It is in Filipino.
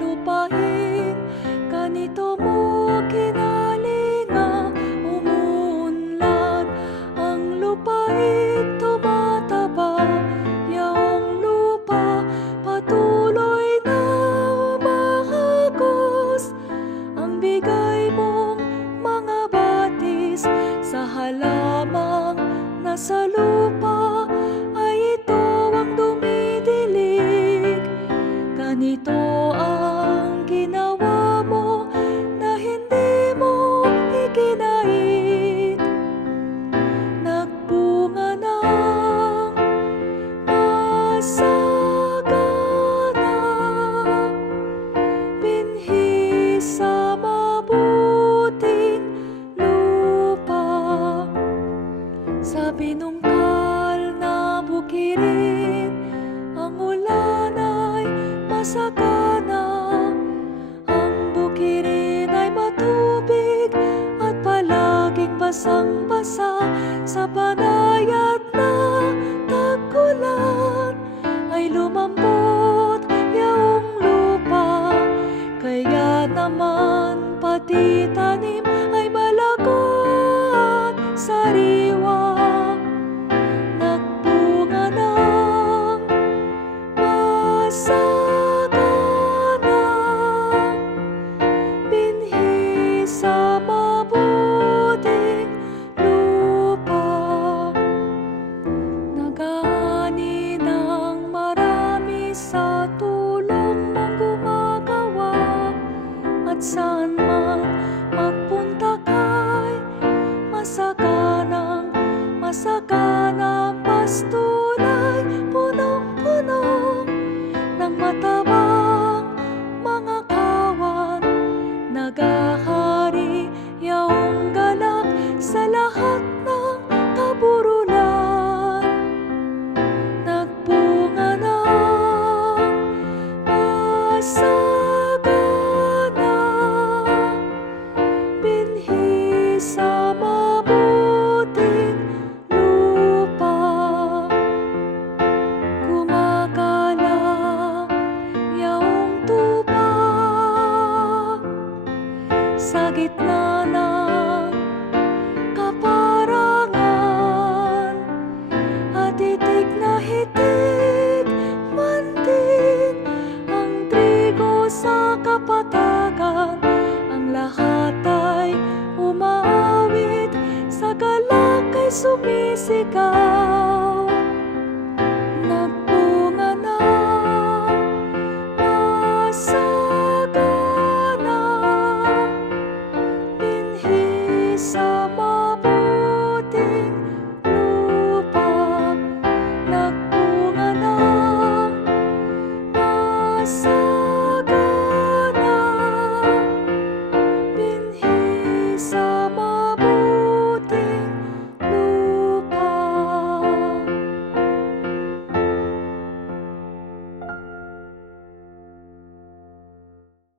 lupain, ganito mo kinalinga, umuunlad ang lupa'y tumataba, yaong lupa patuloy na umahagos. Ang bigay mong mga batis sa halamang nasa lupa ay ito ang dumidilig. Ganito ang ginawa mo na hindi mo iginait. Nagbunga ng masagana, binhi sa mabuting lupa. Sa binungkal na bukirin, ang ulan ay masagana. Ang bukirin ay matubig at palaging basang-basa. Sa banayad na tag-ulan ay lumambot yaong lupa. Kaya naman pati tanim ay malago at sariwa. Nagbunga ng masagana, binhi sa mabuting lupa. Nag-aani ng marami sa tulong mong gumagawa, at saan man magpunta kay masaganang masagana. Pastulay punong-puno ng matabang mga kawan, nagahari yaong galak sa lahat ng kaburulan. Nagbunga ng masagana, binhi sa mabuting lupa. Gumagala yaong tupa sa gitna ng kaparangan, at hitik na hitik man din ang trigo sa kapatagan. Ang lahat ay umaawit, sa galak ay sumisigaw. Nagbunga ng masagana, binhi sa mabuting lupa. Nagbunga ng masagana.